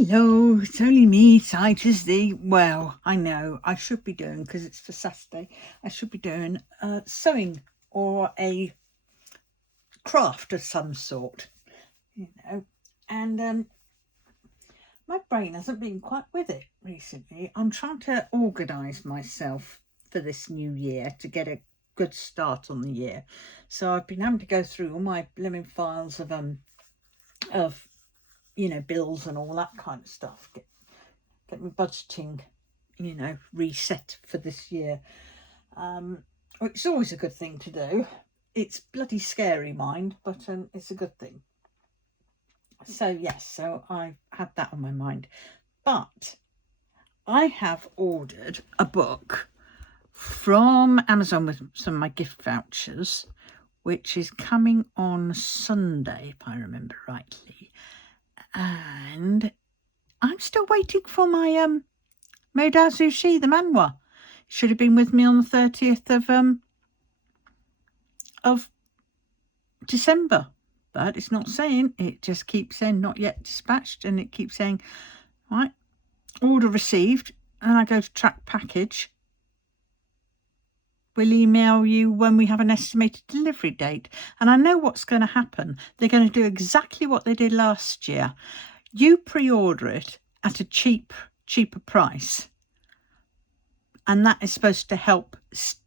Hello, it's only me, Titus the. Well, I know I should be doing, because it's for Saturday, I should be doing sewing or a craft of some sort, and my brain hasn't been quite with it recently. I'm trying to organise myself for this new year to get a good start on the year. So I've been having to go through all my living files of bills and all that kind of stuff. Get my budgeting, reset for this year. Which is always a good thing to do. It's bloody scary, mind, but it's a good thing. So yes, so I had that on my mind. But I have ordered a book from Amazon with some of my gift vouchers, which is coming on Sunday, if I remember rightly. And I'm still waiting for my Modao Sushi, the manhwa. Should have been with me on the 30th of December, but it's not saying. It just keeps saying not yet dispatched, and it keeps saying, right, order received, and I go to track package. We'll email you when we have an estimated delivery date. And I know what's going to happen. They're going to do exactly what they did last year. You pre-order it at a cheaper price, and that is supposed to help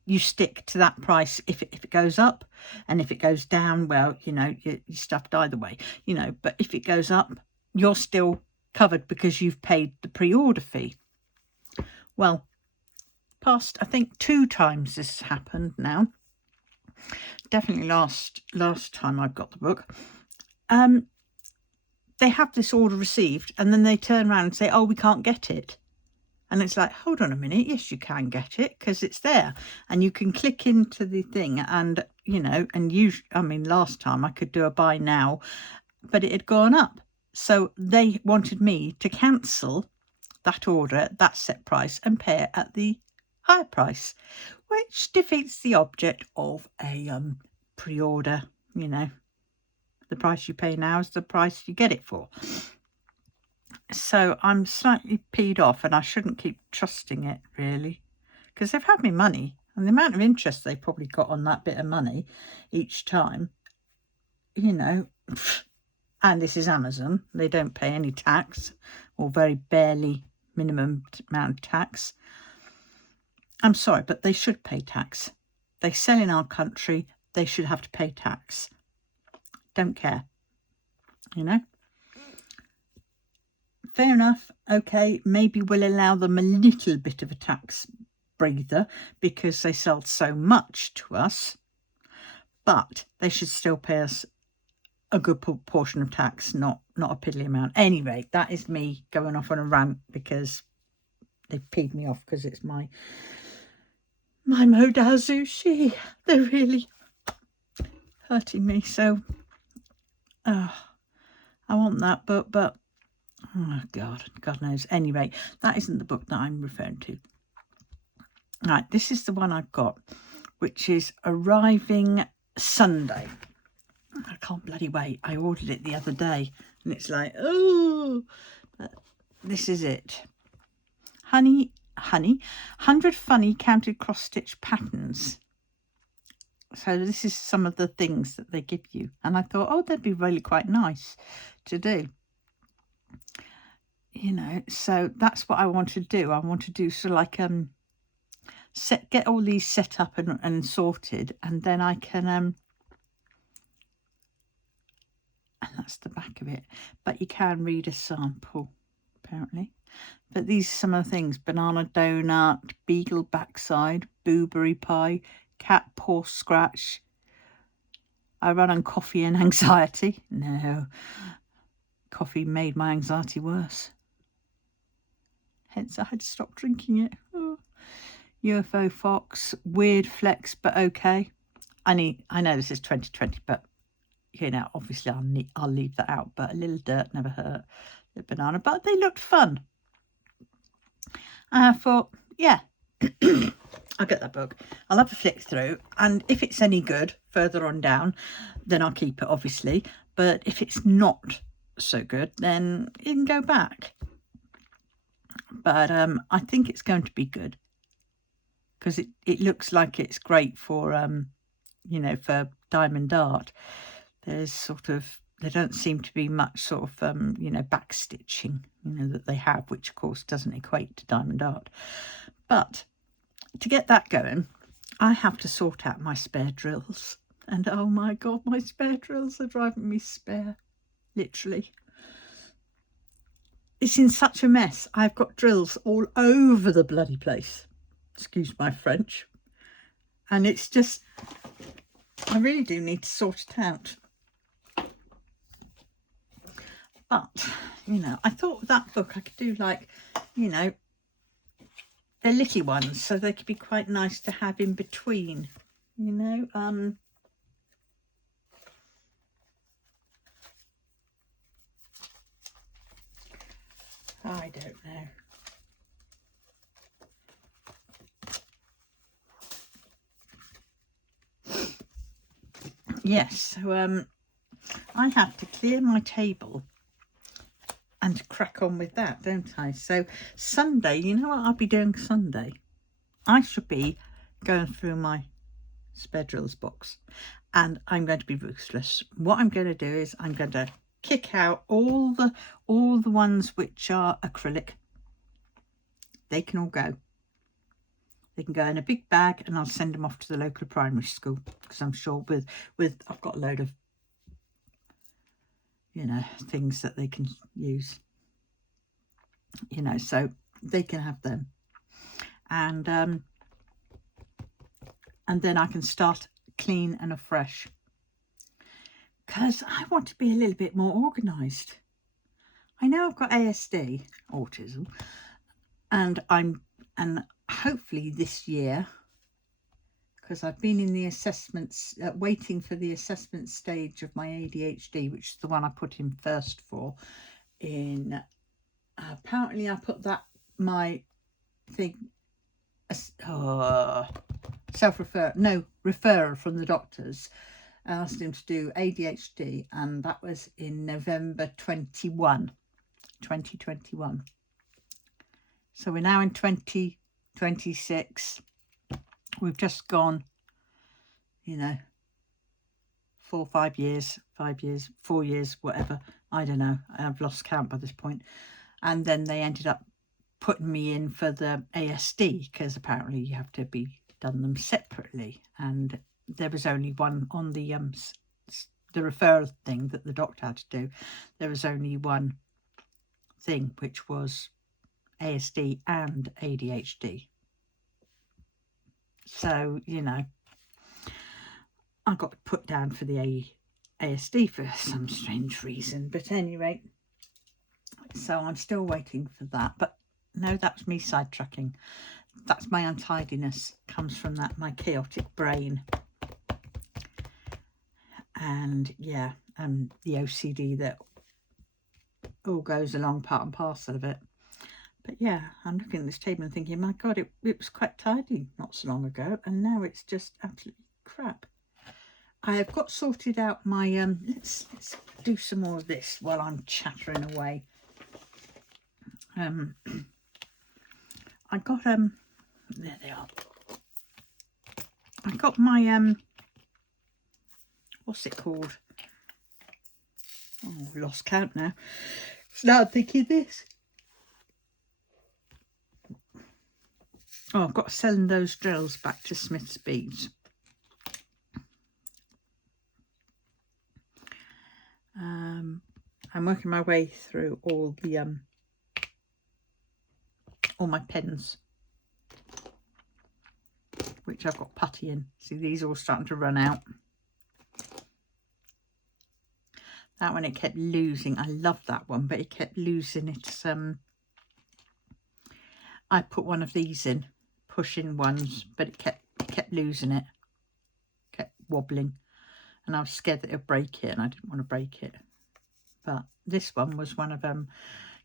you stick to that price if it goes up. And if it goes down, well, you're stuffed either way, but if it goes up, you're still covered because you've paid the pre-order fee. Well, past, I think 2 times this has happened now. Definitely last time I got the book. They have this order received, and then they turn around and say, oh, we can't get it. And it's like, hold on a minute. Yes, you can get it because it's there. And you can click into the thing and, last time I could do a buy now, but it had gone up. So they wanted me to cancel that order at that set price and pay it at the higher price, which defeats the object of a pre-order. The price you pay now is the price you get it for. So I'm slightly peed off, and I shouldn't keep trusting it, really, because they've had me money, and the amount of interest they probably got on that bit of money each time, and this is Amazon. They don't pay any tax, or very barely minimum amount of tax. I'm sorry, but they should pay tax. They sell in our country. They should have to pay tax. Don't care, Fair enough. Okay, maybe we'll allow them a little bit of a tax breather because they sell so much to us, but they should still pay us a good portion of tax, not a piddly amount. Anyway, that is me going off on a rant because they've peed me off because it's my Modao Sushi. They're really hurting me. So, I want that book, but oh God knows. Anyway, that isn't the book that I'm referring to. Right, this is the one I've got, which is arriving Sunday. I can't bloody wait. I ordered it the other day, and it's like, oh, but this is it. Honey, 100 funny counted cross-stitch patterns. So this is some of the things that they give you. And I thought, oh, they'd be really quite nice to do. So that's what I want to do. I want to do sort of like get all these set up and sorted, and then I can and that's the back of it. But you can read a sample, apparently. But these are some of the things: banana donut, beagle backside, blueberry pie, cat paw scratch. I run on coffee and anxiety. No, coffee made my anxiety worse. Hence, I had to stop drinking it. Oh. UFO fox, weird flex, but okay. I know this is 2020, but obviously I'll leave that out. But a little dirt never hurt. The banana, but they looked fun. And I thought, yeah, I'll get that book. I'll have a flick through, and if it's any good further on down, then I'll keep it, obviously. But if it's not so good, then you can go back. But I think it's going to be good, because it looks like it's great for, you know, for diamond art. There's sort of, there don't seem to be much sort of, you know, back stitching, you know, that they have, which of course doesn't equate to diamond art. But to get that going, I have to sort out my spare drills. And oh my God, my spare drills are driving me spare, literally. It's in such a mess. I've got drills all over the bloody place. Excuse my French. And it's just, I really do need to sort it out. But, you know, I thought with that book I could do, like, you know, they're little ones, so they could be quite nice to have in between, you know. I don't know. Yes, so I have to clear my table and crack on with that, don't I? So Sunday, you know what I'll be doing Sunday? I should be going through my spare drills box, and I'm going to be ruthless. What I'm going to do is I'm going to kick out all the ones which are acrylic. They can all go. They can go in a big bag, and I'll send them off to the local primary school, because I'm sure with I've got a load of, you know, things that they can use, you know, so they can have them. And then I can start clean and afresh, because I want to be a little bit more organised. I know I've got ASD, autism, and hopefully this year, because I've been in the assessments, waiting for the assessment stage of my ADHD, which is the one I put in first for. In apparently I put that, my thing, referral from the doctors. I asked him to do ADHD, and that was in November 2021. So we're now in 2026. We've just gone, you know, 4 years, 4 years, whatever. I don't know. I've lost count by this point. And then they ended up putting me in for the ASD, because apparently you have to be done them separately. And there was only one on the referral thing that the doctor had to do. There was only one thing, which was ASD and ADHD. So, you know, I got put down for the ASD for some strange reason. But anyway, so I'm still waiting for that. But no, that's me sidetracking. That's my untidiness, comes from that, my chaotic brain. And yeah, and the OCD that all goes along part and parcel of it. But yeah, I'm looking at this table and thinking, my God, it was quite tidy not so long ago, and now it's just absolutely crap. I have got sorted out my, let's do some more of this while I'm chattering away. I got, there they are. I got my, what's it called? Oh, lost count now. So now I'm thinking this. Oh, I've got to send those drills back to Smith's Beads. I'm working my way through all the all my pens, which I've got putty in. See, these are all starting to run out. That one, it kept losing. I love that one, but it kept losing its I put one of these in, push-in ones, but it kept losing it, kept wobbling, and I was scared that it would break it, and I didn't want to break it. But this one was one of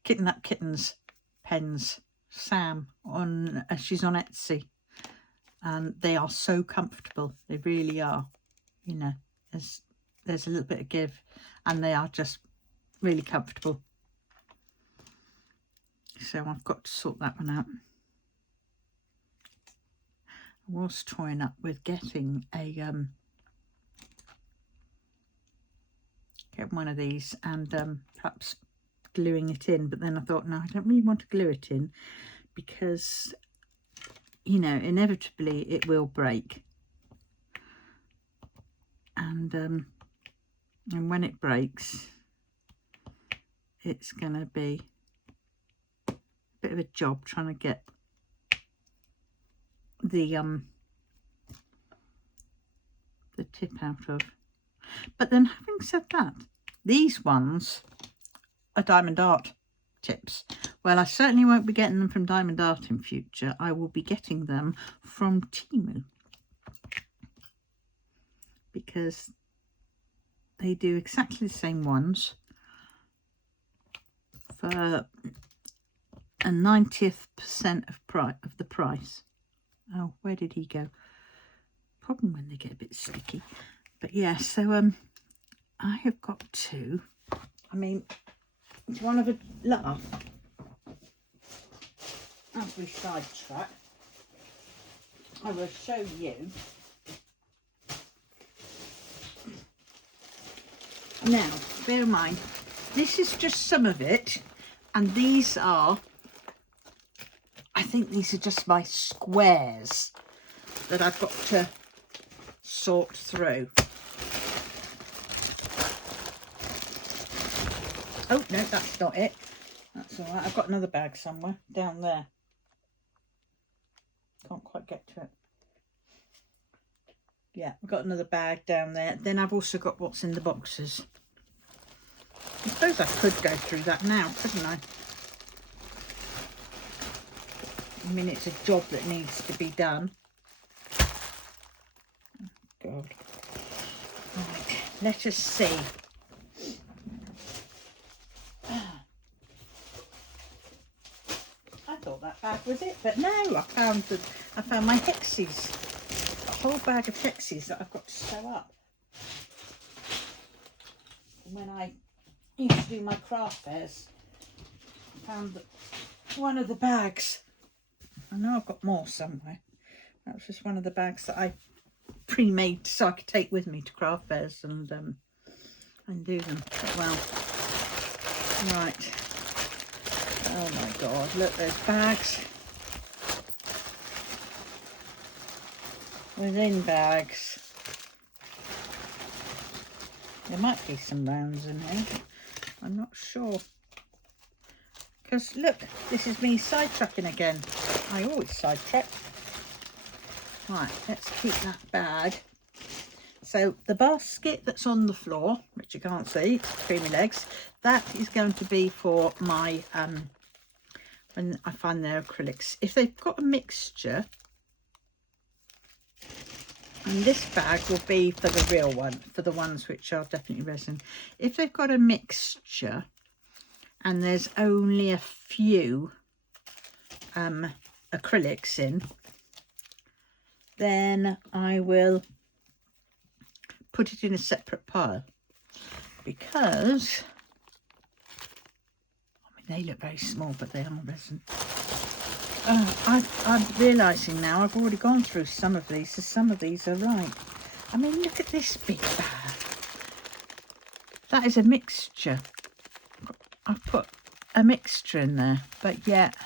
Kitten Up Kittens pens, Sam, on she's on Etsy, and they are so comfortable. They really are. You know, there's a little bit of give, and they are just really comfortable. so I've got to sort that one out. I was toying up with getting a get one of these and perhaps gluing it in, but then I thought, no, I don't really want to glue it in because, you know, inevitably it will break, and when it breaks, it's gonna be a bit of a job trying to get the tip out of. But then, having said that, these ones are Diamond Art tips. Well, I certainly won't be getting them from Diamond Art in future. I will be getting them from Temu, because they do exactly the same ones for a 90th percent of the price. Oh, where did he go? Problem when they get a bit sticky. But yeah, so I have got two. I mean, do you want to have a laugh? As we sidetrack, I will show you. Now, bear in mind, this is just some of it, and these are, I think these are just my squares that I've got to sort through. Oh, no, that's not it. That's all right. I've got another bag somewhere down there. Can't quite get to it. Yeah, I've got another bag down there. Then I've also got what's in the boxes. I suppose I could go through that now, couldn't I? I mean, it's a job that needs to be done. Oh, God. Right, let us see. I thought that bag was it, but no, I found my hexies. A whole bag of hexies that I've got to sew up. When I used to do my craft fairs, I found that one of the bags, I know I've got more somewhere, that was just one of the bags that I pre-made so I could take with me to craft fairs and do them. Well, right. Oh my God, look, there's bags within bags. There might be some rounds in here, I'm not sure. Because look, this is me sidetracking again. I always sidetrack. Right, let's keep that bag. So the basket that's on the floor, which you can't see, between my legs, that is going to be for my, when I find their acrylics. If they've got a mixture, and this bag will be for the real one, for the ones which are definitely resin. If they've got a mixture and there's only a few acrylics in, then I will put it in a separate pile, because I mean, they look very small, but they are resin. I'm realising now I've already gone through some of these, so some of these are right. I mean, look at this big bag. That is a mixture. I've put a mixture in there, but yet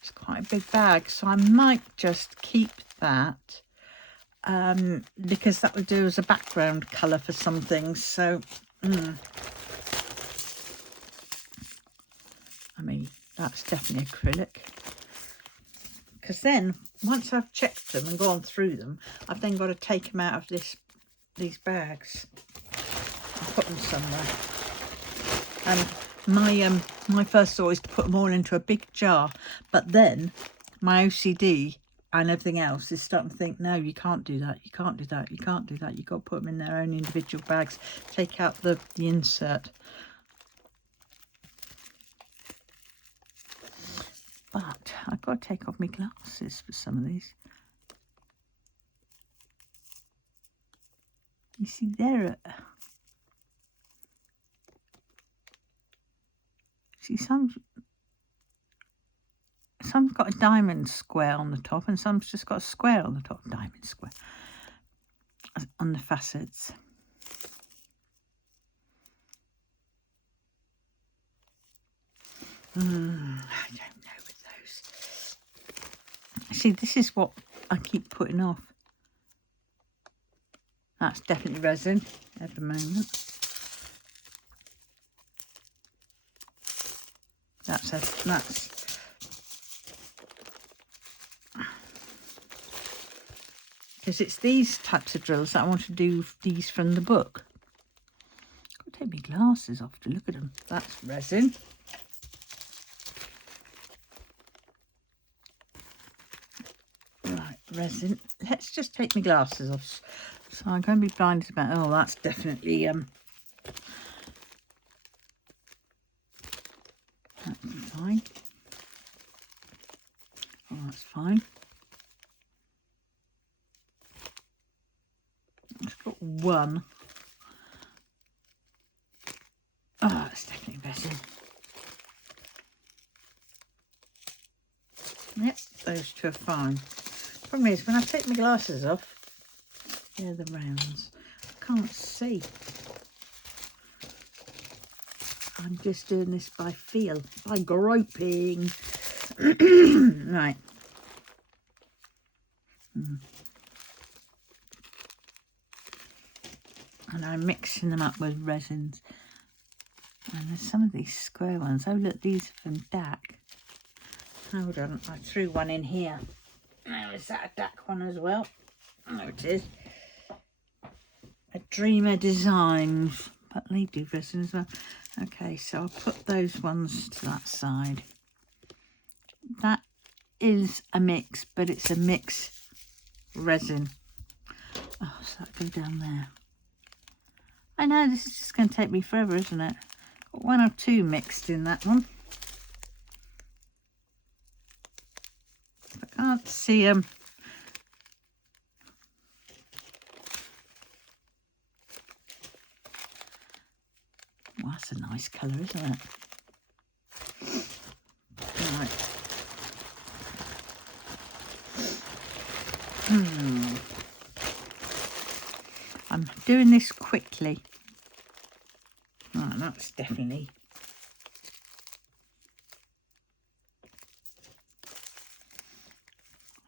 it's quite a big bag, so I might just keep that because that would do as a background colour for some things. So I mean, that's definitely acrylic, because then once I've checked them and gone through them, I've then got to take them out of these bags and put them somewhere. And my first thought is to put them all into a big jar, but then my OCD and everything else is starting to think, no, you can't do that, you can't do that, you can't do that. You've got to put them in their own individual bags, take out the insert. But I've got to take off my glasses for some of these. You see, they're See, some's got a diamond square on the top and some's just got a square on the top. Diamond square on the facets. I don't know with those. See, this is what I keep putting off. That's definitely resin at the moment. That's because it's these types of drills that I want to do these from the book. I've got to take my glasses off to look at them. That's resin. Right, resin. Let's just take my glasses off. So I'm going to be blinded about, oh, that's definitely, that's fine. Oh, that's fine. It's got one. Oh, it's definitely resin. Yep, those two are fine. Problem is, when I take my glasses off, they're the rounds. I can't see. I'm just doing this by feel, by groping. Right. And I'm mixing them up with resins. And there's some of these square ones. Oh, look, these are from DAC. Hold on, I threw one in here. Now, is that a DAC one as well? Oh, it is. A Dreamer Designs. But they do resin as well. Okay, so I'll put those ones to that side. That is a mix, but it's a mix resin. Oh, so that go down there. I know, this is just going to take me forever, isn't it? Got one or two mixed in that one. I can't see them. Well, that's a nice colour, isn't it? Right. I'm doing this quickly. Right, that's definitely.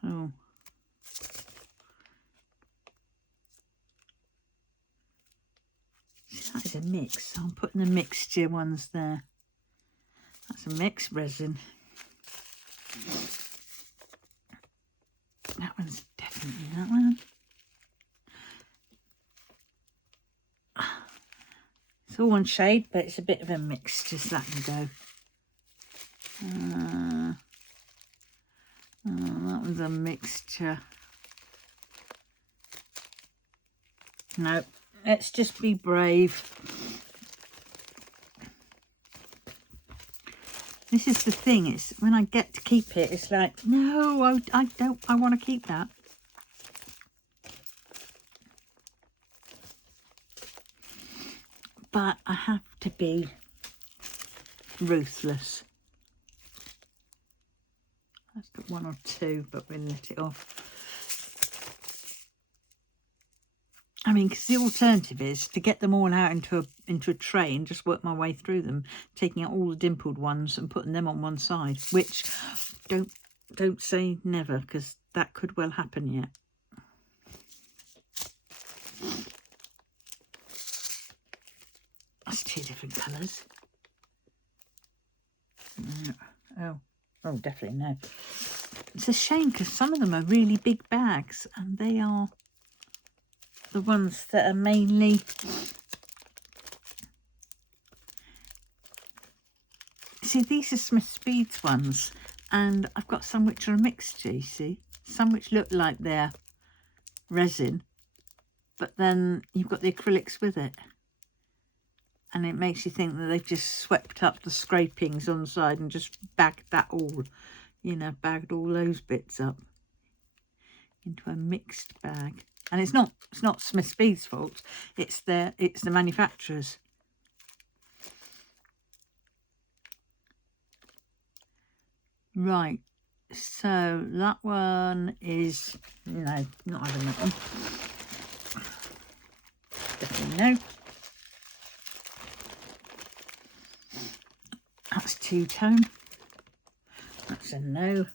Oh. That is a mix. So I'm putting the mixture ones there. That's a mixed resin. That one's definitely that one. It's all one shade, but it's a bit of a mix. Just that can go. That one's a mixture. No, let's just be brave. This is the thing, it's when I get to keep it, it's like, no, I don't, I want to keep that. But I have to be ruthless. I've got one or two, but we'll let it off. I mean, because the alternative is to get them all out into a tray and just work my way through them, taking out all the dimpled ones and putting them on one side, which don't say never, because that could well happen yet. That's two different colours. Oh, definitely no. It's a shame because some of them are really big bags and they are the ones that are mainly. See, these are Smith Speeds ones, and I've got some which are a mixture, you see. Some which look like they're resin, but then you've got the acrylics with it. And it makes you think that they've just swept up the scrapings on the side and just bagged that all, you know, bagged all those bits up into a mixed bag. And it's not Smith Speed's fault. It's the manufacturer's. Right, so that one is, no, not having that one. Definitely no. That's two-tone. That's a no.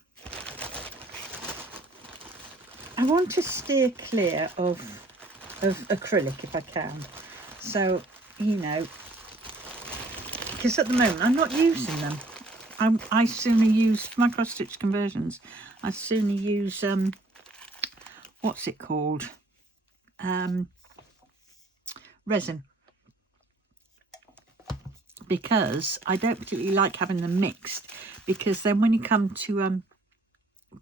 I want to steer clear of acrylic if I can. So, you know, because at the moment I'm not using them. I sooner use, for my cross stitch conversions, I sooner use, what's it called? Resin. Because I don't particularly like having them mixed, because then when you come to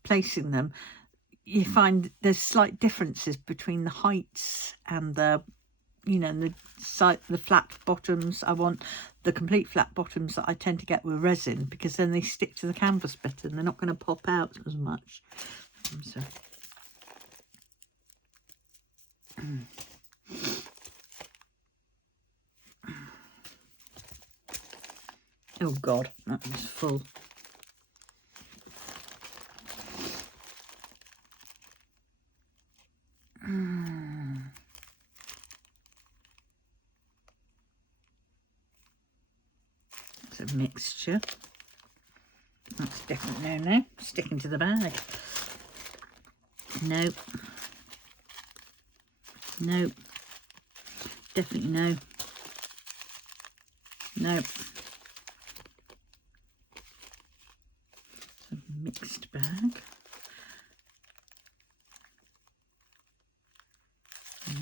placing them, you find there's slight differences between the heights and the, you know, the flat bottoms. I want the complete flat bottoms that I tend to get with resin, because then they stick to the canvas better and they're not going to pop out as much. So. Oh God, that was full. It's a mixture. That's definitely no. Sticking to the bag. Nope. Nope. Definitely no. Nope. It's a mixed bag.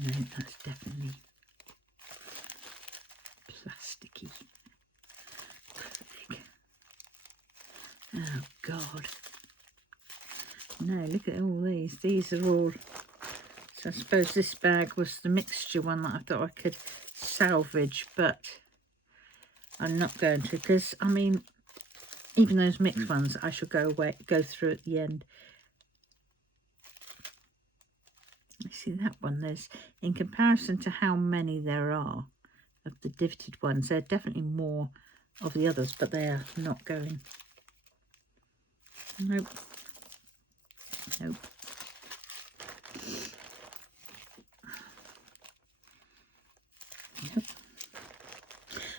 No, that's definitely plasticky. Oh God. No, look at all these. These are all... So I suppose this bag was the mixture one that I thought I could salvage, but I'm not going to, because I mean, even those mixed ones I shall go through at the end. You see that one, there's, in comparison to how many there are of the divoted ones, there are definitely more of the others, but they are not going. Nope. Nope. Nope.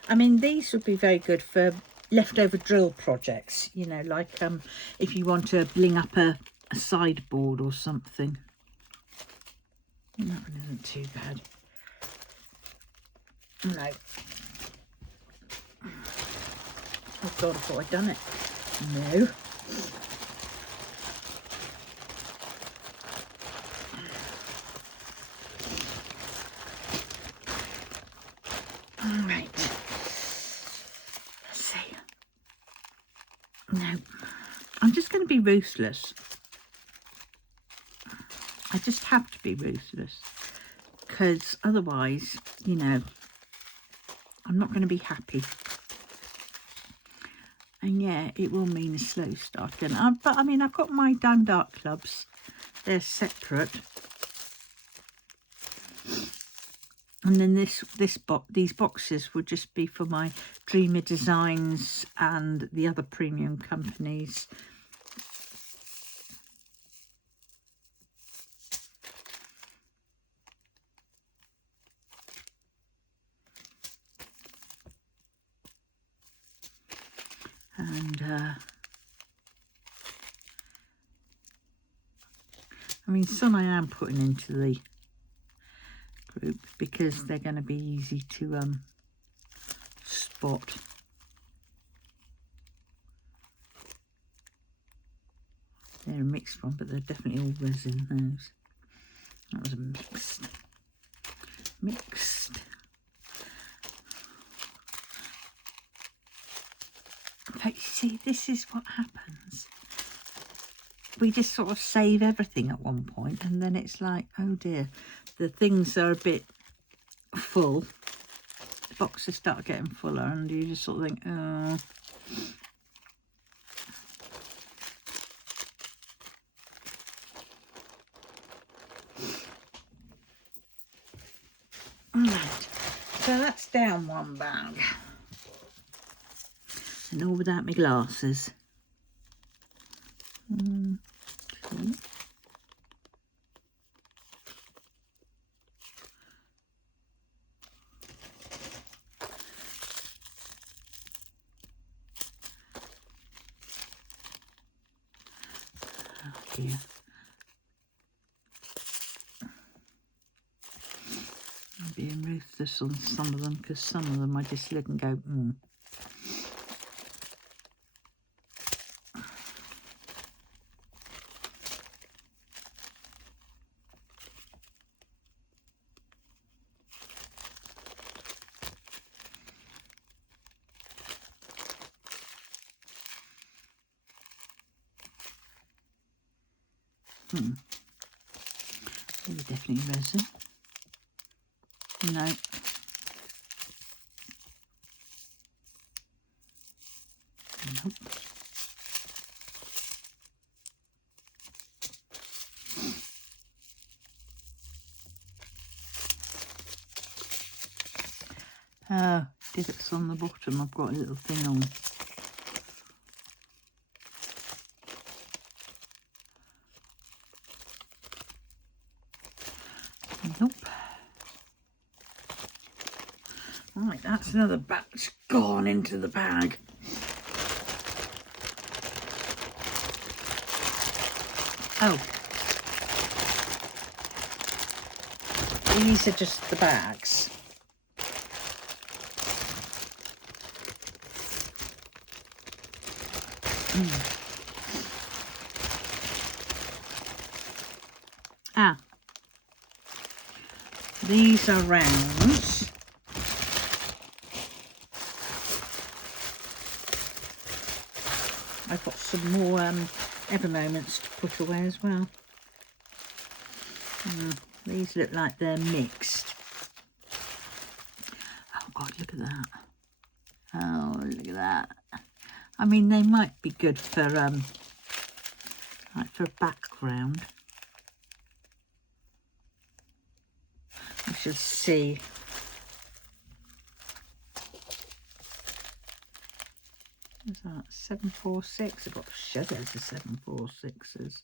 I mean, these would be very good for leftover drill projects, you know, like if you want to bling up a sideboard or something. That one isn't too bad. No. Oh God, I thought I'd done it. No. All right. Let's see. No. I'm just going to be ruthless. I just have to be ruthless, because otherwise, you know, I'm not going to be happy. And yeah, it will mean a slow start again. But I mean, I've got my Down Dark clubs. They're separate. And then these boxes would just be for my Dreamer Designs and the other premium companies. And I mean, some I am putting into the group because they're going to be easy to spot. They're a mixed one, but they're definitely all resin, those. That was a mixed. But you see, this is what happens. We just sort of save everything at one point, and then it's like, oh dear, the things are a bit full. The boxes start getting fuller, and you just sort of think, oh. Right, so that's down one bag. And all without my glasses. here. I'm being ruthless on some of them because some of them I just look and go, Maybe definitely resin. No. Nope. Divots on the bottom. I've got a little thing on. Nope. Right, that's another batch gone into the bag. Oh. These are just the bags. Ah. These are rounds. I've got some more Ever Moments to put away as well. These look like they're mixed. Oh God, look at that. Oh, look at that. I mean, they might be good for like for a background. We shall see. What's that? 746. I've got shadows of 746s.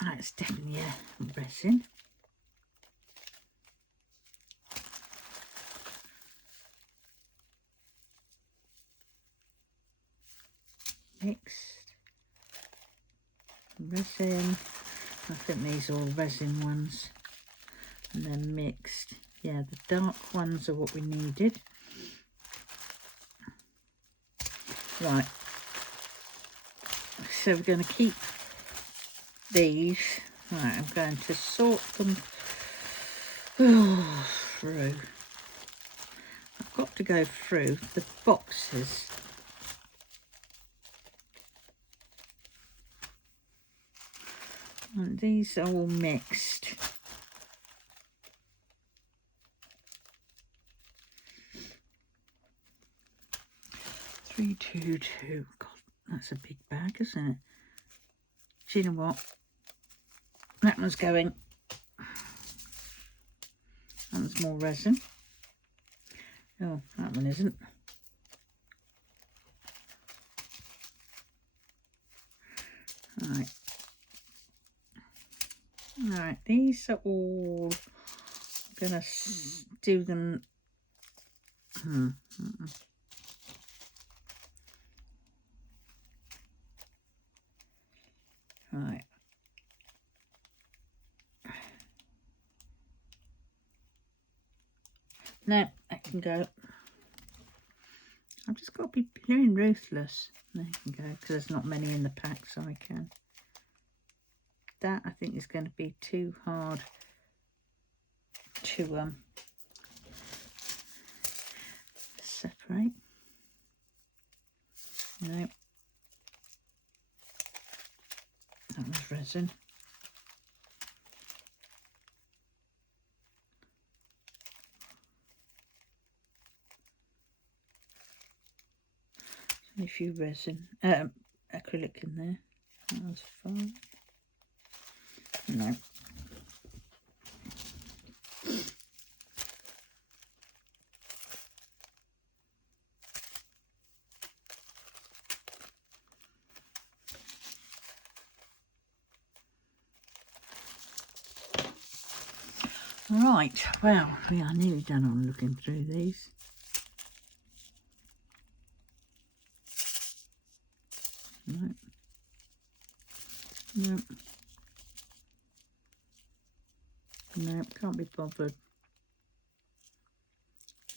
That's definitely a resin. Mixed. Resin. I think these are all resin ones. And then mixed. Yeah, the dark ones are what we needed. Right. So we're going to keep these. Right, I'm going to sort them through. I've got to go through the boxes. And these are all mixed. Three, two, two. God, that's a big bag, isn't it? Do you know what? That one's going. That one's more resin. Oh, that one isn't. Right. Right, these are all gonna do them. Right. No, that can go. I've just got to be plain ruthless. There you can go, because there's not many in the pack, so I can. That I think is going to be too hard to separate. No, that was resin. A few resin, acrylic in there. That was fine. No. Right, well, we are nearly done on looking through these. No. No, can't be bothered.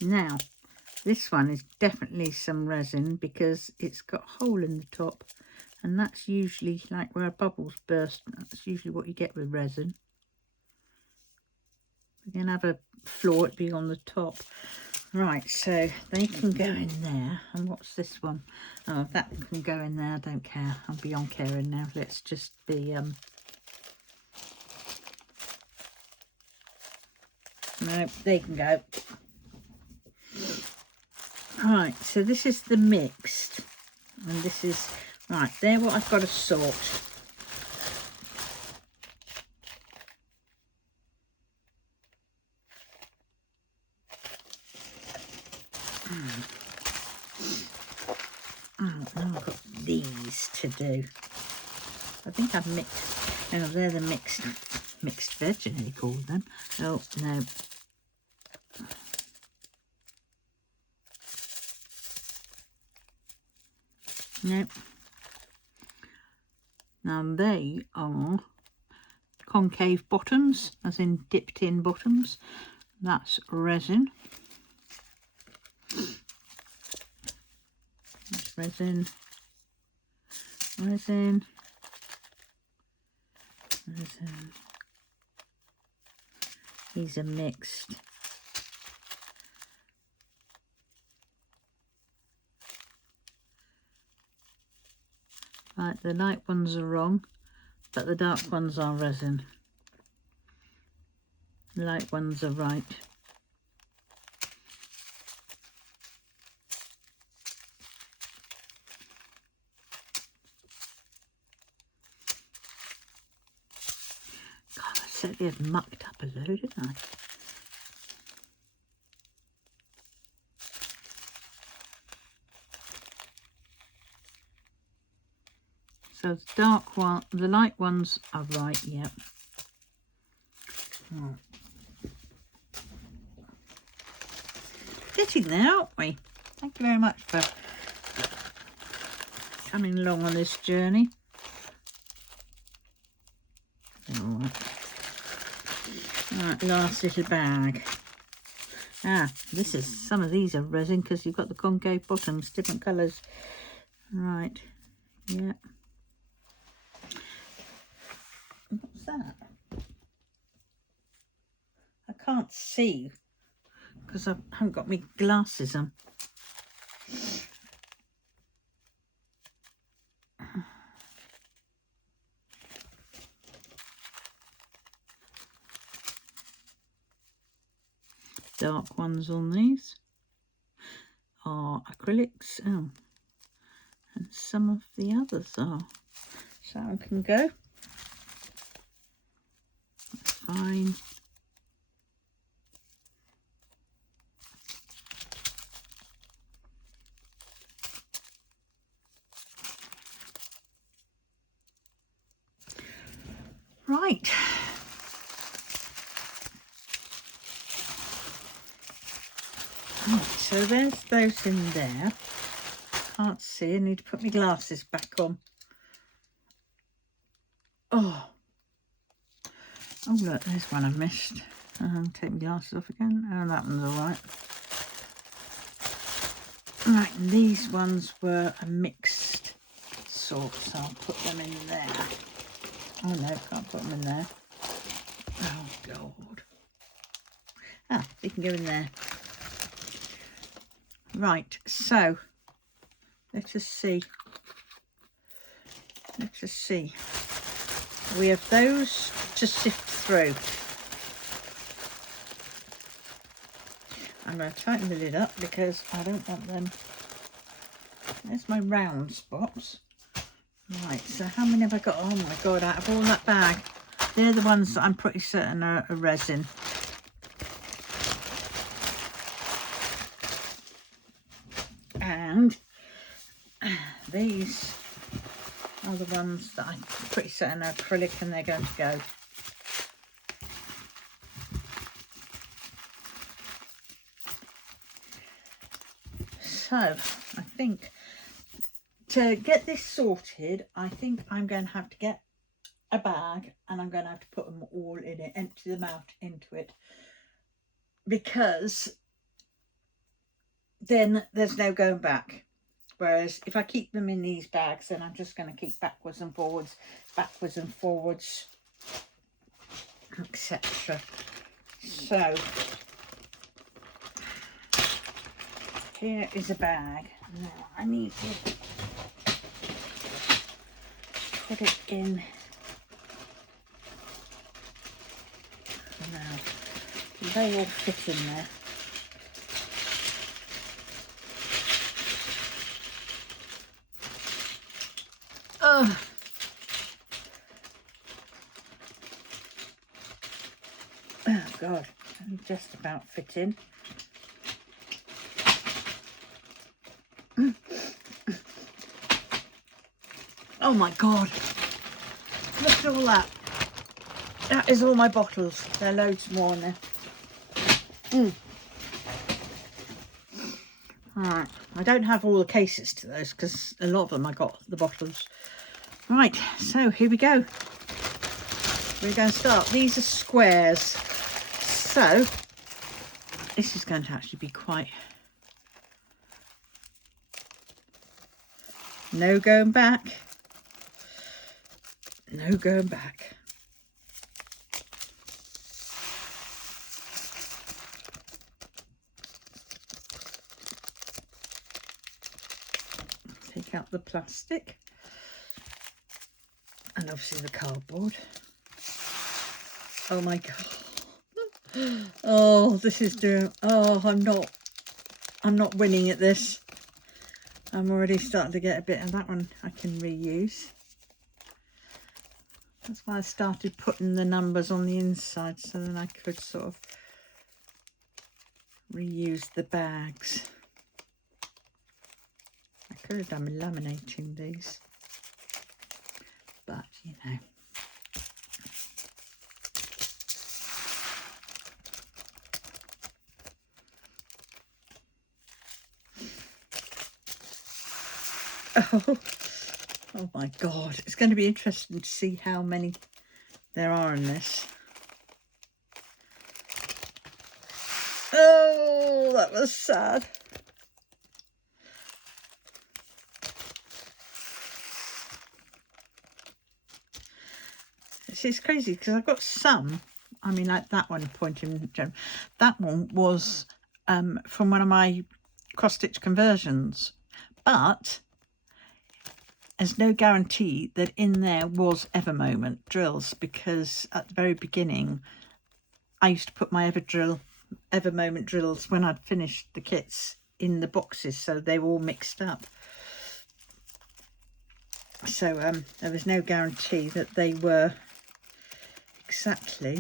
Now, this one is definitely some resin because it's got a hole in the top, and that's usually like where bubbles burst. That's usually what you get with resin. You can have a floor, it'd be on the top. Right, so they can go in there. And what's this one? Oh, that can go in there. I don't care. I'm beyond caring now. Let's just be no, they can go. Right, so this is the mixed, and this is right. They're what I've got to sort. Oh, now I've got these to do. I think I've mixed. Oh, they're the mixed veg, they call them. Oh no. Nope. Now they are concave bottoms, as in dipped in bottoms. That's resin. That's resin. Resin. Resin. These are mixed. Right, the light ones are wrong, but the dark ones are resin. The light ones are right. God, I certainly have mucked up a load, didn't I? So the dark one, the light ones are right, yep. Right. Getting there, aren't we? Thank you very much for coming along on this journey. Alright. Right, last little bag. Ah, this is, some of these are resin because you've got the concave bottoms, different colours. Right, yeah. What's that? I can't see because I haven't got my glasses on. Dark ones on these are acrylics. Oh, and some of the others are. So one can go. That's fine. Right. Right, so there's those in there. Can't see, I need to put my glasses back on. Oh, look, there's one I missed. Take my glasses off again. Oh, that one's all right. Right, and these ones were a mixed sort, so I'll put them in there. Oh no, can't put them in there. Oh God. Ah, they can go in there. Right, so let us see. Let us see. We have those to sift through. I'm going to tighten the lid up because I don't want them. There's my round spots. Right, so how many have I got? Oh my God, out of all that bag, they're the ones that I'm pretty certain are resin. And these are the ones that I'm pretty certain are acrylic and they're going to go. So I think to get this sorted, I think I'm going to have to get a bag, and I'm going to have to put them all in it, empty them out into it, because then there's no going back. Whereas if I keep them in these bags, then I'm just going to keep backwards and forwards, etc. So here is a bag. Now I need to put it in. Now they all fit in there. Oh, God, only just about fit in. Oh my God, look at all that. That is all my bottles. There are loads more in there. Alright, I don't have all the cases to those because a lot of them I got the bottles. Right, so here we go. We're going to start. These are squares. So this is going to actually be quite... No going back. No going back. Take out the plastic. And obviously the cardboard. Oh my God. Oh, this is doing... Oh, I'm not winning at this. I'm already starting to get a bit of that one I can reuse. That's why I started putting the numbers on the inside, so then I could sort of reuse the bags. I could have done laminating these, but you know. Oh my God, it's going to be interesting to see how many there are in this. Oh, that was sad. It's crazy because I've got some, I mean, like that one, pointing, that one was from one of my cross-stitch conversions, but there's no guarantee that in there was Evermoment drills, because at the very beginning I used to put my Evermoment drills when I'd finished the kits in the boxes, so they were all mixed up. So there was no guarantee that they were exactly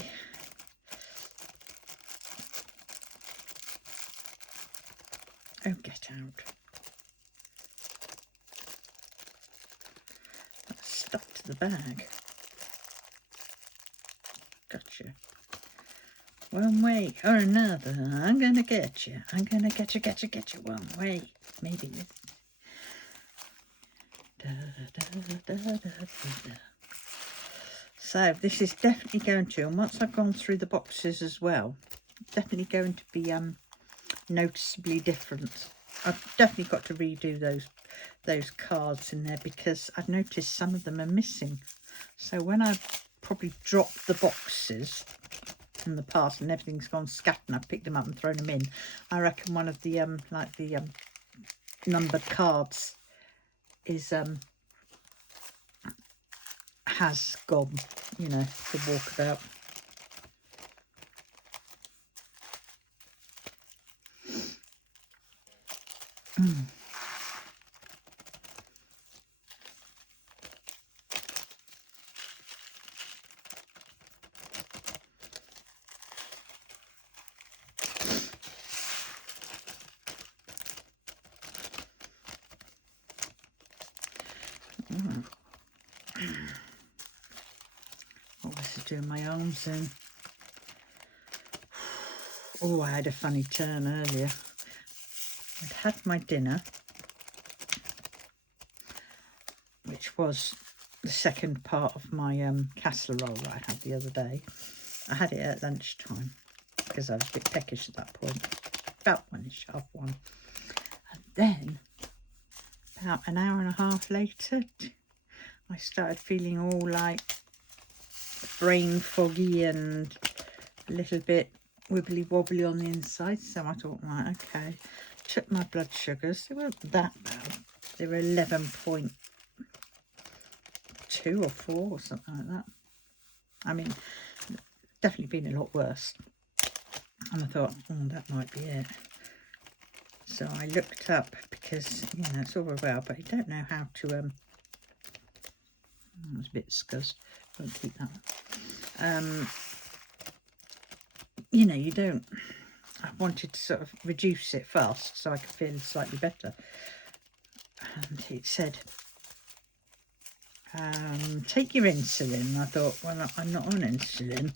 get out. That's stuck to the bag. Gotcha. One way or another, I'm gonna get you. I'm gonna get you one way. Maybe. So this is definitely going to, and once I've gone through the boxes as well, definitely going to be noticeably different. I've definitely got to redo those cards in there, because I've noticed some of them are missing. So when I've probably dropped the boxes in the past and everything's gone scat and I've picked them up and thrown them in, I reckon one of the like the numbered cards is has gone, you know, to walkabout. What was I doing my arms in? Oh, I had a funny turn earlier. I'd had my dinner, which was the second part of my casserole that I had the other day. I had it at lunchtime because I was a bit peckish at that point. About 1ish, half 1. And then, about an hour and a half later, I started feeling all like brain foggy and a little bit wibbly wobbly on the inside. So I thought, right, okay. Took my blood sugars. They weren't that bad. They were 11.2 or 4 or something like that. I mean, definitely been a lot worse. And I thought, oh, that might be it. So I looked up because, you know, it's all well, but I don't know how to, it was a bit scuzzed. Won't keep that one. You know, you don't, I wanted to sort of reduce it fast so I could feel slightly better. And it said, take your insulin. I thought, well, I'm not on insulin.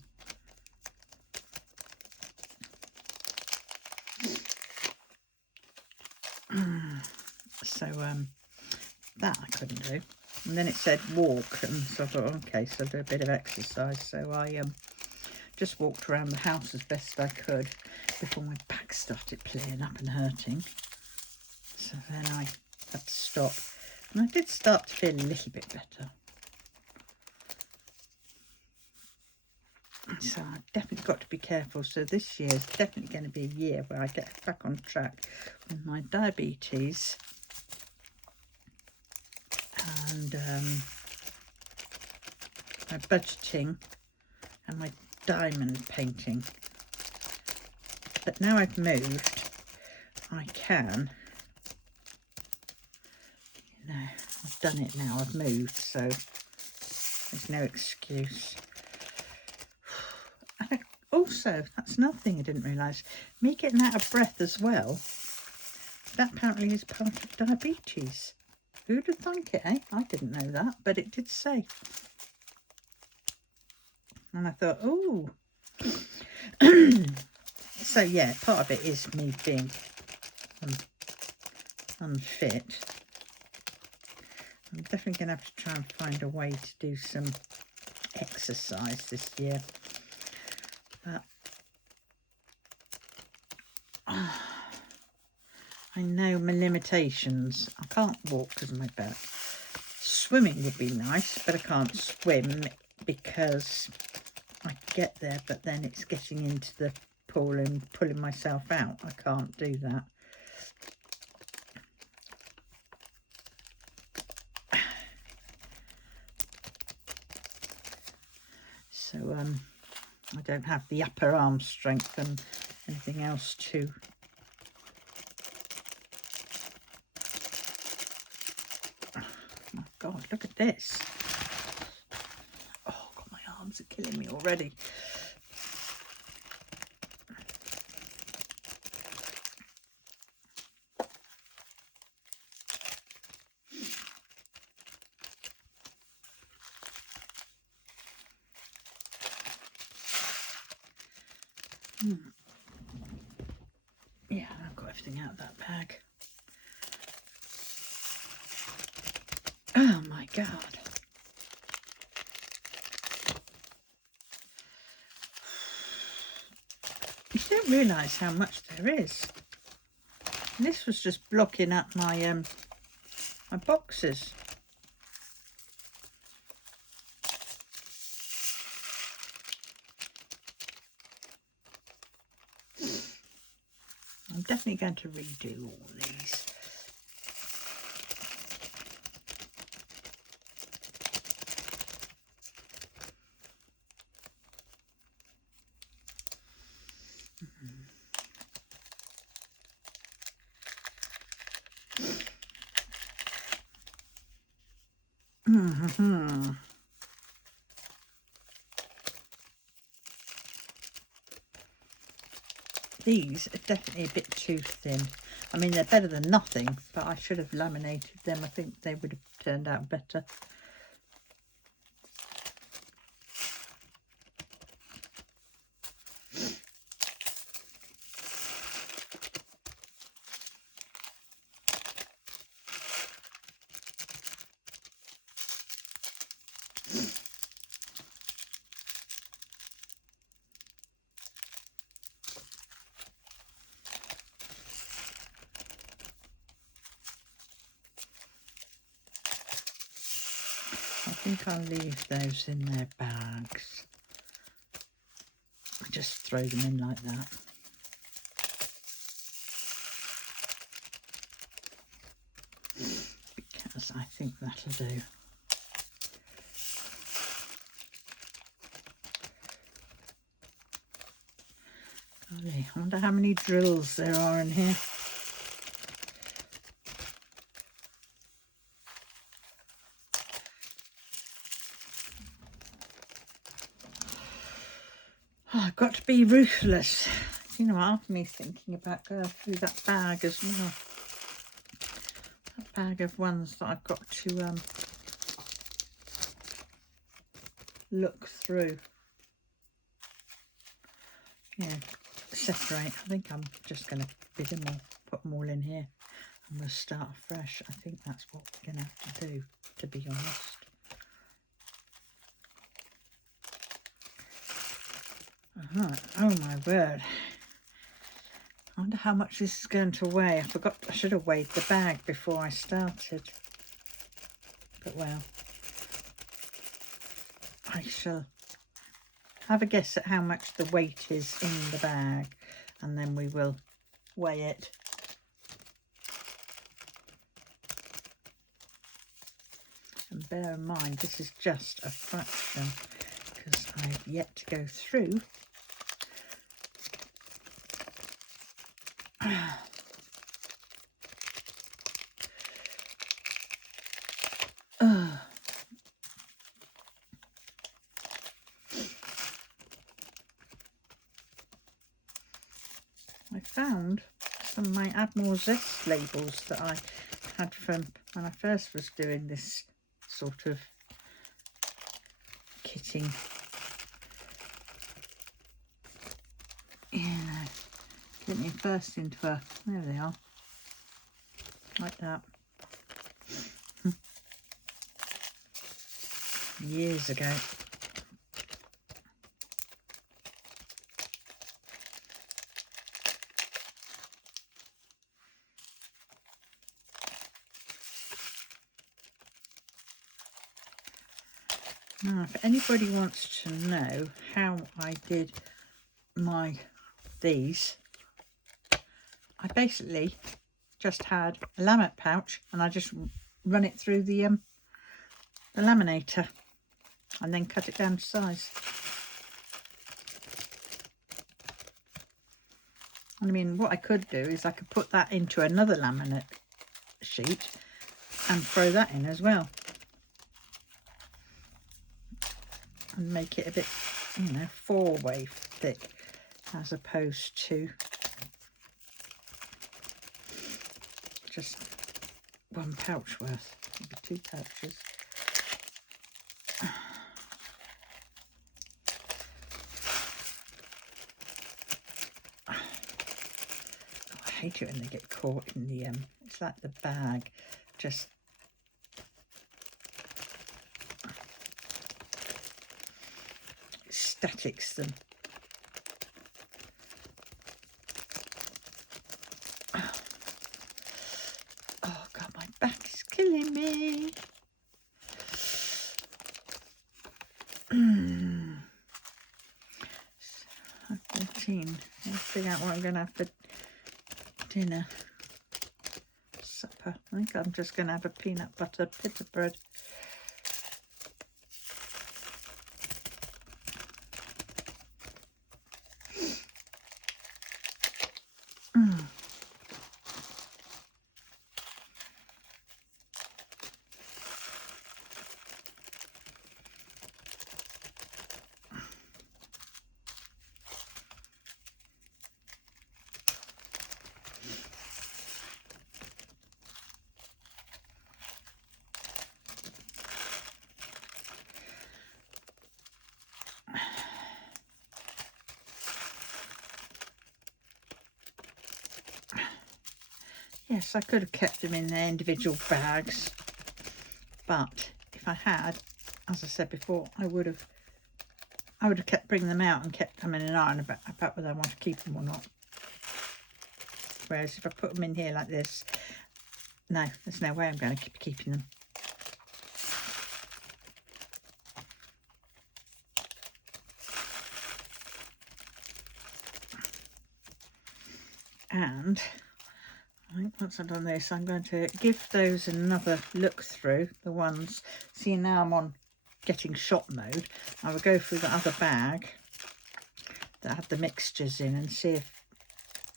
So that I couldn't do. And then it said walk, and so I thought, okay, so I'll do a bit of exercise. So I just walked around the house as best I could before my back started playing up and hurting. So then I had to stop, and I did start to feel a little bit better. So I've definitely got to be careful. So this year is definitely going to be a year where I get back on track with my diabetes and my budgeting and my diamond painting. But now I've moved, I can, you know, I've done it now, I've moved, so there's no excuse. Also, that's another thing I didn't realise, me getting out of breath as well, that apparently is part of diabetes. Who'd have thunk it, eh? I didn't know that, but it did say. And I thought, oh. So yeah, part of it is me being unfit. I'm definitely going to have to try and find a way to do some exercise this year. But I know my limitations. I can't walk because of my back. Swimming would be nice, but I can't swim because I get there, but then it's getting into the pool and pulling myself out. I can't do that. So I don't have the upper arm strength and anything else too. Oh my God, look at this. Oh God, my arms are killing me already. Yeah, I've got everything out of that bag. Oh my God. You don't realise how much there is. And this was just blocking up my my boxes. I'm definitely going to redo all these. These are definitely a bit too thin. I mean, they're better than nothing, but I should have laminated them. I think they would have turned out better. think I'll leave those in their bags. I just throw them in like that. Because I think that'll do. Golly, I wonder how many drills there are in here. Oh, I've got to be ruthless. You know, half me thinking about going through that bag as well. That bag of ones that I've got to look through. Yeah, separate. I think I'm just going to bid them all, put them all in here, and we'll start afresh. I think that's what we're going to have to do, to be honest. Oh my word. I wonder how much this is going to weigh. I forgot, I should have weighed the bag before I started. But well, I shall have a guess at how much the weight is in the bag, and then we will weigh it. And bear in mind, this is just a fraction, because I've yet to go through I found some of my Admiral Zest labels that I had from when I first was doing this sort of kitting. Yeah, getting it first into a, there they are, like that. Years ago. Now, if anybody wants to know how I did these, I basically just had a laminate pouch and I just run it through the laminator and then cut it down to size. I mean, what I could do is I could put that into another laminate sheet and throw that in as well. And make it a bit, you know, 4-way thick as opposed to just one pouch worth, maybe 2 pouches. Oh, I hate it when they get caught in the it's like the bag just statics them. Oh God, my back is killing me. 13. Let's figure out what I'm going to have for dinner, supper. I think I'm just going to have a peanut butter pita bread. Yes, I could have kept them in their individual bags, but if I had, as I said before, I would have kept bringing them out and kept them in an iron about whether I want to keep them or not. Whereas if I put them in here like this, no, there's no way I'm going to keep keeping them. And once I've done this, I'm going to give those another look through, the ones. See, now I'm on getting shop mode. I will go through the other bag that had the mixtures in and see if,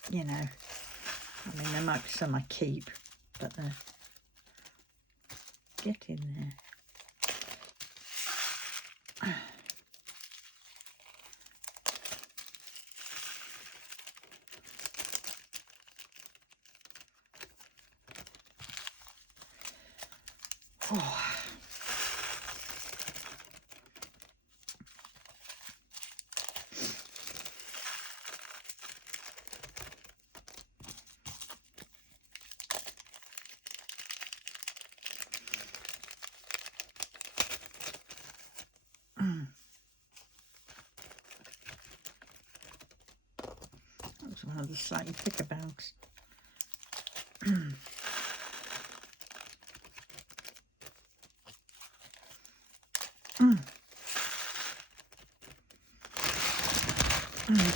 you know, I mean, there might be some I keep, but get in there. Oh. That was one of the slightly thicker bags.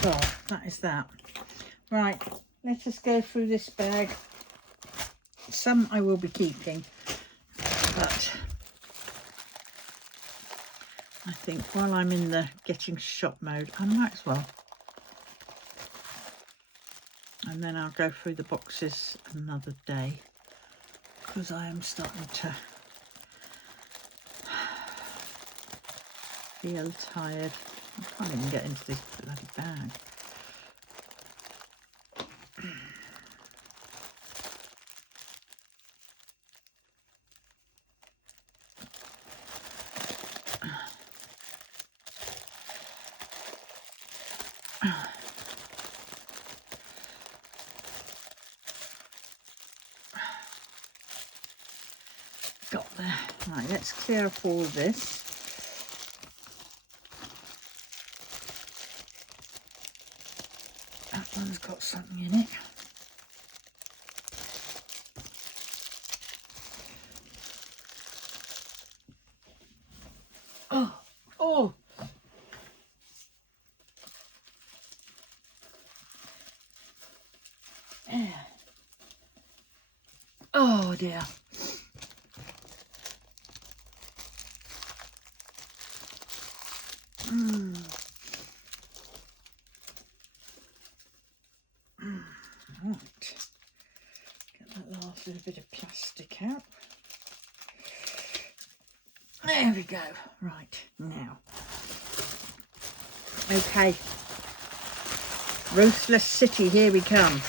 Well, that is that. Right, let us go through this bag. Some I will be keeping, but I think while I'm in the getting shop mode, I might as well. And then I'll go through the boxes another day, because I am starting to feel tired. I can't even get into this bloody bag. Got there. Right, let's clear up all this. That one's got something in it. Oh, oh. Yeah. Oh dear. Right. Get that last little bit of plastic out. There we go. Right, now. Okay. Ruthless City, here we come.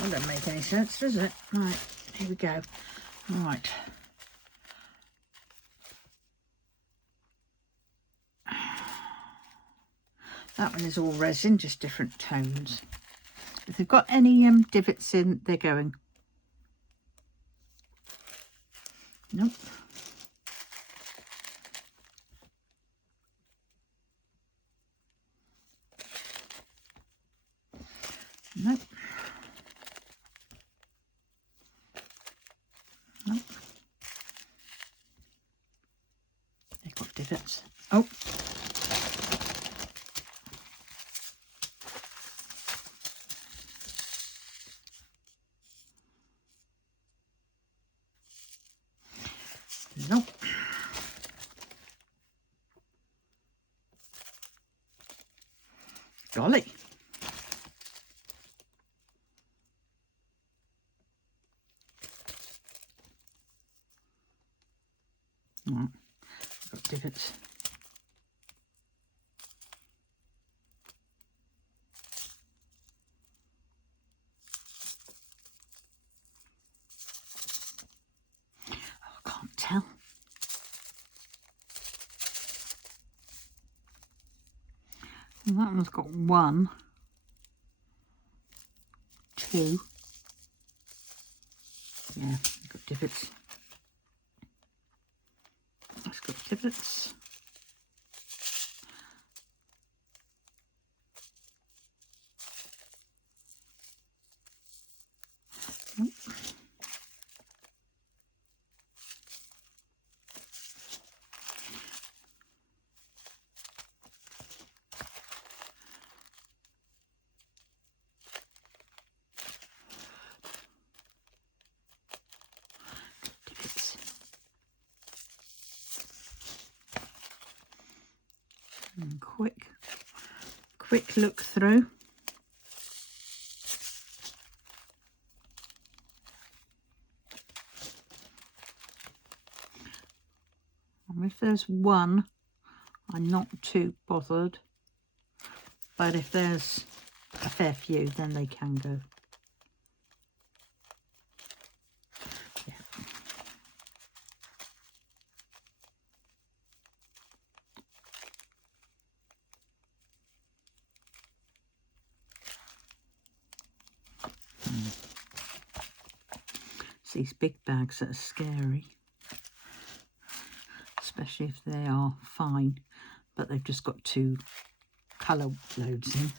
That doesn't make any sense, does it? Right, here we go. Right. That one is all resin, just different tones. If they've got any divots in, they're going. Nope. Nope. Nope. They've got divots. Oh. Nope. Golly. Right. Got divots. Oh, I can't tell. And that one's got 1, 2. Yeah, got divots. That's got divots. Nope. quick look through. And if there's one, I'm not too bothered. But if there's a fair few, then they can go. Yeah. It's these big bags that are scary. Especially if they are fine, but they've just got 2 colour loads in.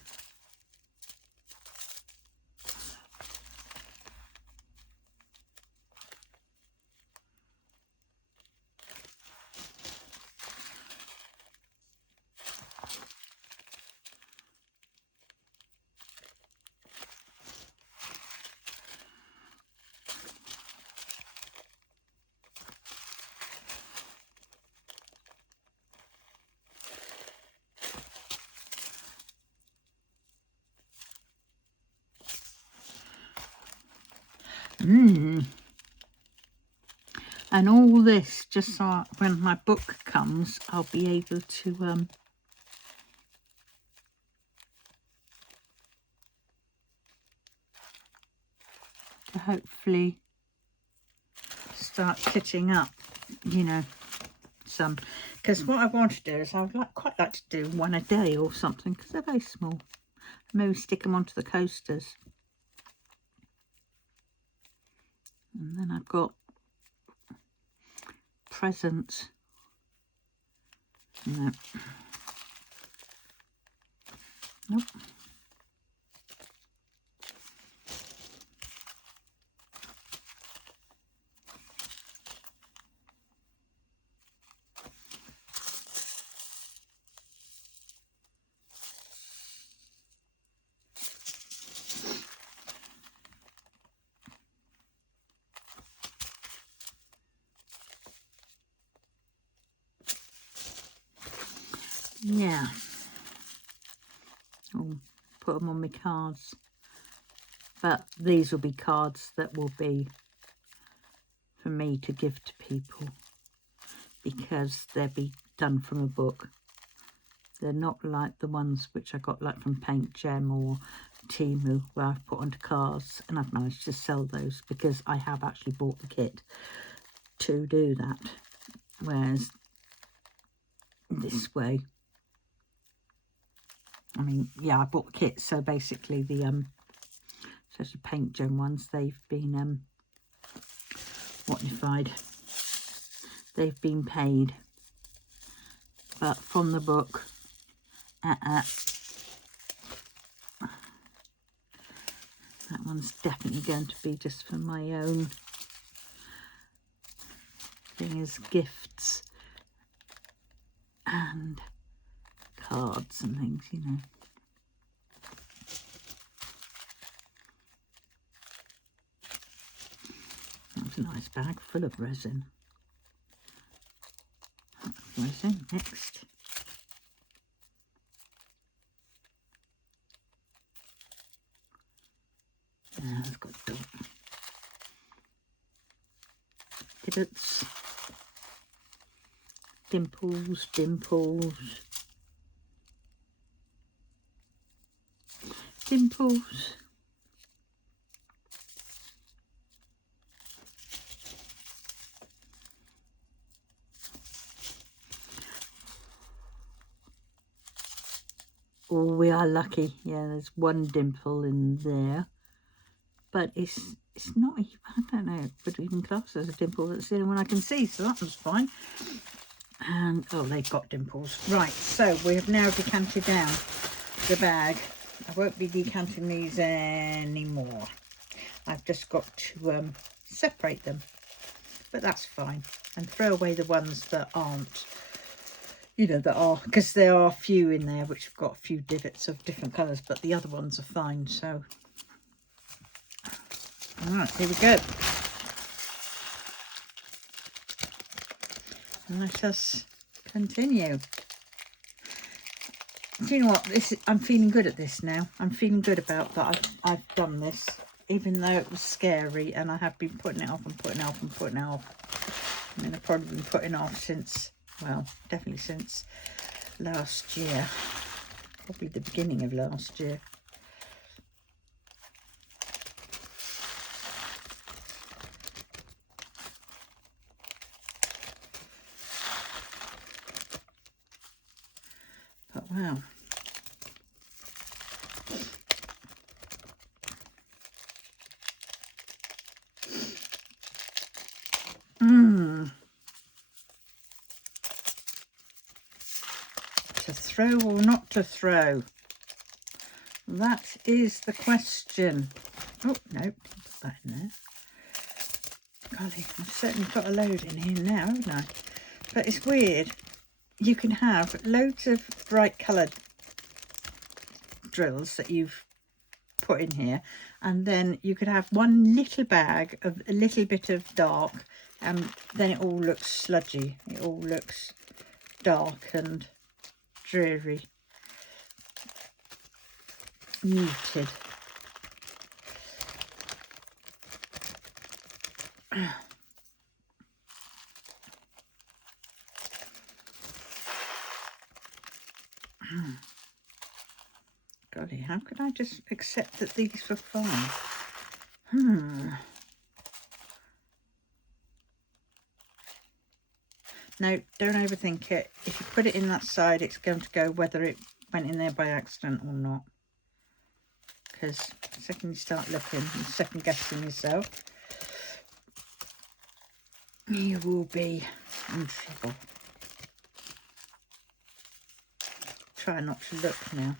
And all this just so when my book comes, I'll be able to hopefully start kitting up, you know, some. Because what I want to do is I would quite like to do one a day or something, because they're very small. Maybe stick them onto the coasters. And then I've got presents. No. Nope. Yeah, I'll put them on my cards, but these will be cards that will be for me to give to people because they'll be done from a book. They're not like the ones which I got like from Paint Gem or Temu, where I've put onto cards, and I've managed to sell those because I have actually bought the kit to do that, whereas this way, I mean, yeah, I bought the kit, so basically the especially Paint Gem ones, they've been whatnified, they've been paid, but from the book, that one's definitely going to be just for my own thing, as gifts and cards and things, you know. That's a nice bag full of resin. Resin next. I've got divots, dimples, dimples, dimples. Oh, we are lucky. Yeah, there's one dimple in there, but it's not even, I don't know, but even class as a dimple. That's the only one I can see, so that was fine. And oh, they've got dimples. Right, so we have now decanted down the bag. I won't be decanting these anymore. I've just got to separate them, but that's fine, and throw away the ones that aren't, you know, that are, because there are a few in there which have got a few divots of different colours, but the other ones are fine. So all right, here we go. Let us continue. Do you know what? I'm feeling good at this now. I'm feeling good about that. I've done this, even though it was scary, and I have been putting it off and putting it off and putting it off. I mean, I've probably been putting it off since, well, definitely since last year, probably the beginning of last year. But wow. To throw or not to throw? That is the question. Oh, no, put that in there. Golly, I've certainly got a load in here now, haven't I? But it's weird. You can have loads of bright coloured drills that you've put in here, and then you could have one little bag of a little bit of dark, and then it all looks sludgy. It all looks dark and dreary, muted. Golly, how could I just accept that these were fine? No, don't overthink it. If you put it in that side, it's going to go whether it went in there by accident or not. Because the second you start looking and second guessing yourself, you will be in trouble. Try not to look now.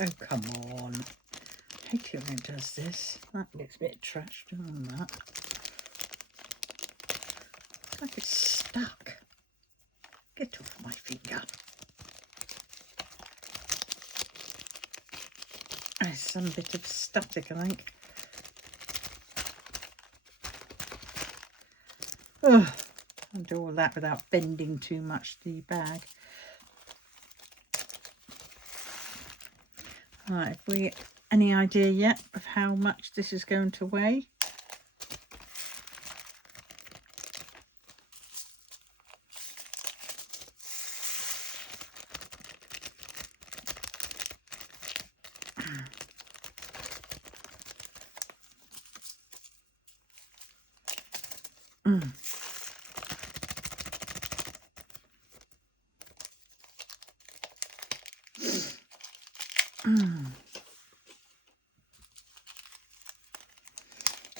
Oh, come on. I hate it when it does this. That looks a bit trashed on that. Looks like it's stuck. Get off my finger. There's some bit of static, I think. Oh, I'll do all that without bending too much the bag. Right, have we any idea yet of how much this is going to weigh?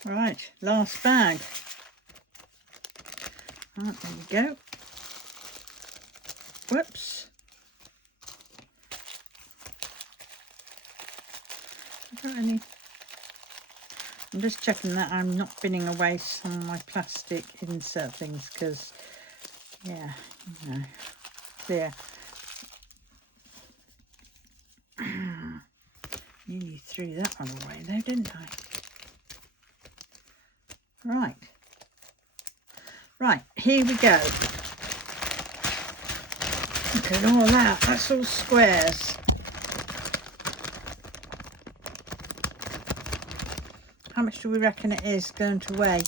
Right, last bag. Right, there we go. Whoops. I'm just checking that I'm not binning away some of my plastic insert things, because, yeah, you know, there. Nearly threw that one away though, didn't I? Right. Right, here we go. Look at all that. That's all squares. How much do we reckon it is going to weigh?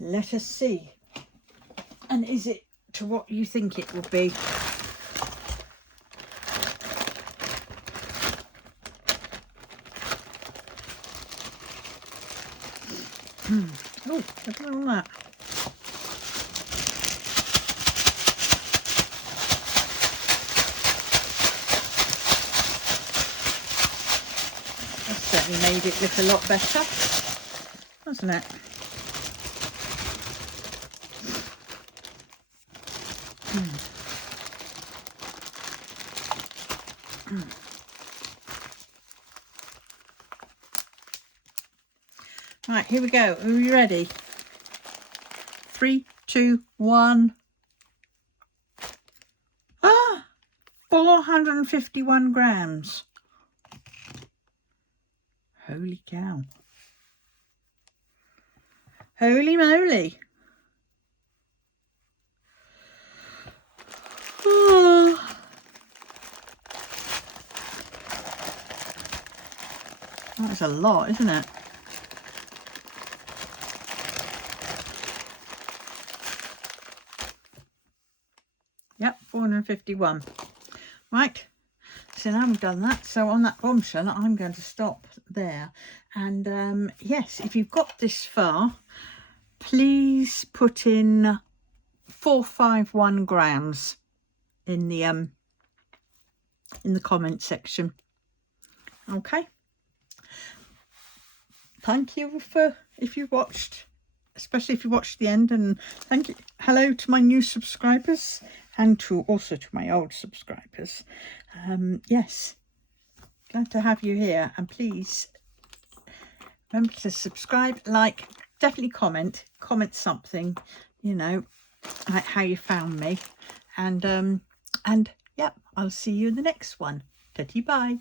Let us see. And is it to what you think it will be? Oh, look at all that. certainly made it look a lot better, hasn't it? Right, here we go. Are you ready? 3, 2, 1. Ah, 451 grams. Holy cow. Holy moly. Oh. That's a lot, isn't it? Yep, 451. Right, so now we've done that. So on that bombshell, I'm going to stop there. And yes, if you've got this far, please put in 451 grams in the comment section. Okay. Thank you for if you watched, especially if you watched the end, and thank you. Hello to my new subscribers and also to my old subscribers. Yes, glad to have you here, and please remember to subscribe, like, definitely comment something, you know, like how you found me, and yep, I'll see you in the next one. Tatty bye.